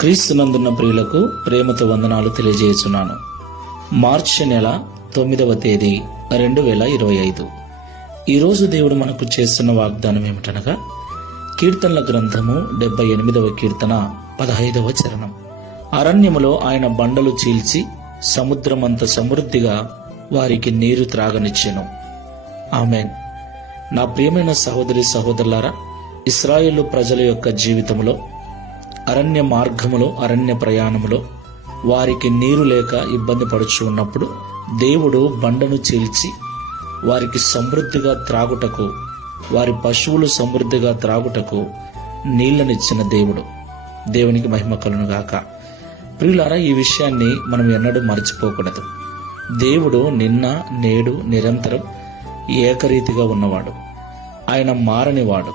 క్రీస్తునందున్న ప్రియులకు ప్రేమతో వందనాలు తెలియజేస్తున్నాను. మార్చి నెల 9వ తేదీ 2025. ఈరోజు దేవుడు మనకు చేస్తున్న వాగ్దానం ఏమిటనగా, కీర్తనల గ్రంథము 78వ కీర్తన 15వ చరణం. అరణ్యములో ఆయన బండలు చీల్చి సముద్రమంత సమృద్ధిగా వారికి నీరు త్రాగనిచ్చెను. ఆమెన్. నా ప్రియమైన సహోదరి సహోదరులారా, ఇశ్రాయేలు ప్రజల యొక్క జీవితంలో అరణ్య మార్గములో, అరణ్య ప్రయాణములో వారికి నీరు లేక ఇబ్బంది పడుచు ఉన్నప్పుడు దేవుడు బండను చీల్చి వారికి సమృద్ధిగా త్రాగుటకు, వారి పశువులు సమృద్ధిగా త్రాగుటకు నీళ్లనిచ్చిన దేవుడు. దేవునికి మహిమ కలుగును గాక. ప్రియులారా, ఈ విషయాన్ని మనం ఎన్నడూ మర్చిపోకూడదు. దేవుడు నిన్న, నేడు, నిరంతరం ఏకరీతిగా ఉన్నవాడు. ఆయన మారనివాడు.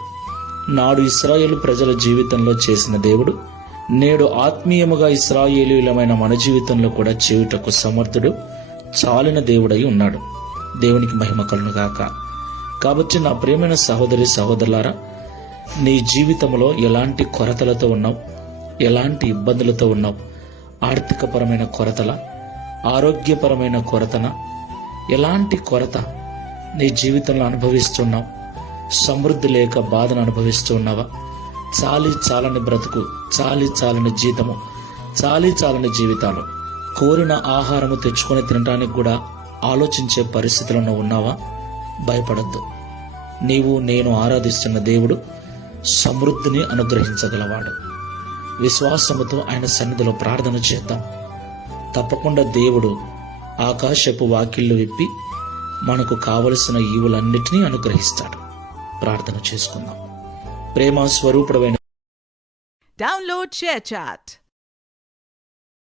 నాడు ఇశ్రాయేలు ప్రజల జీవితంలో చేసిన దేవుడు నేడు ఆత్మీయముగా ఇశ్రాయేలీయులమైన మన జీవితంలో కూడా చేయుటకు సమర్థుడు, చాలిన దేవుడై ఉన్నాడు. దేవునికి మహిమ కలుగును గాక. కాబట్టి నా ప్రియమైన సహోదరి సహోదరులారా, నీ జీవితంలో ఎలాంటి కొరతలతో ఉన్నావు, ఎలాంటి ఇబ్బందులతో ఉన్నావు, ఆర్థికపరమైన కొరతల, ఆరోగ్యపరమైన కొరతన, ఎలాంటి కొరత నీ జీవితంలో అనుభవిస్తున్నావు, సమృద్ధి లేక బాధను అనుభవిస్తూ ఉన్నావా? చాలి చాలని బ్రతుకు, చాలి చాలని జీతము, చాలి చాలని జీవితాలు, కోరిన ఆహారము తెచ్చుకొని తినడానికి కూడా ఆలోచించే పరిస్థితులను ఉన్నావా? భయపడద్దు. నీవు నేను ఆరాధిస్తున్న దేవుడు సమృద్ధిని అనుగ్రహించగలవాడు. విశ్వాసముతో ఆయన సన్నిధిలో ప్రార్థన చేద్దాం. తప్పకుండా దేవుడు ఆకాశపు వాకిళ్లు విప్పి మనకు కావలసిన ఈవులన్నిటినీ అనుగ్రహిస్తాడు. ప్రార్థన చేసుకుందాం. ప్రేమ స్వరూపుడైన Download ShareChat.